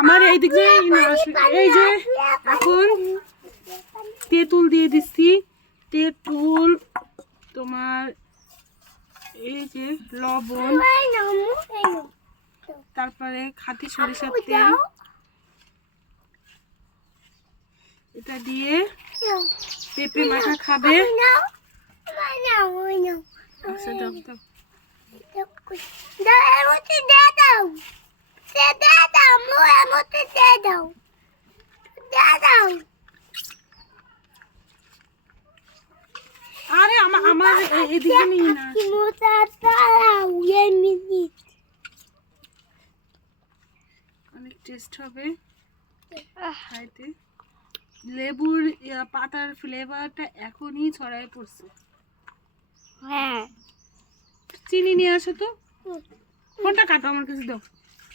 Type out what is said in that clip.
আমার এই দিক দিয়ে এই যে এখন তেঁতুল দিয়ে দিচ্ছি। তেঁতুল, তোমার এই যে লবণ, তারপরে খাঁটি সরিষার তেল, এটা দিয়ে পেঁপে মাখা খাবে। আচ্ছা দাও দাও। আরে আমার এদিকে নিয়ে না, অনেক টেস্ট হবে খাইতে। লেবুর পাতার ফ্লেভারটা এখনই ছড়ায় পড়ছে। হ্যাঁ, চিনি নিয়ে আসো তো, ফোনটা কাটো, আমার কাছে দাও।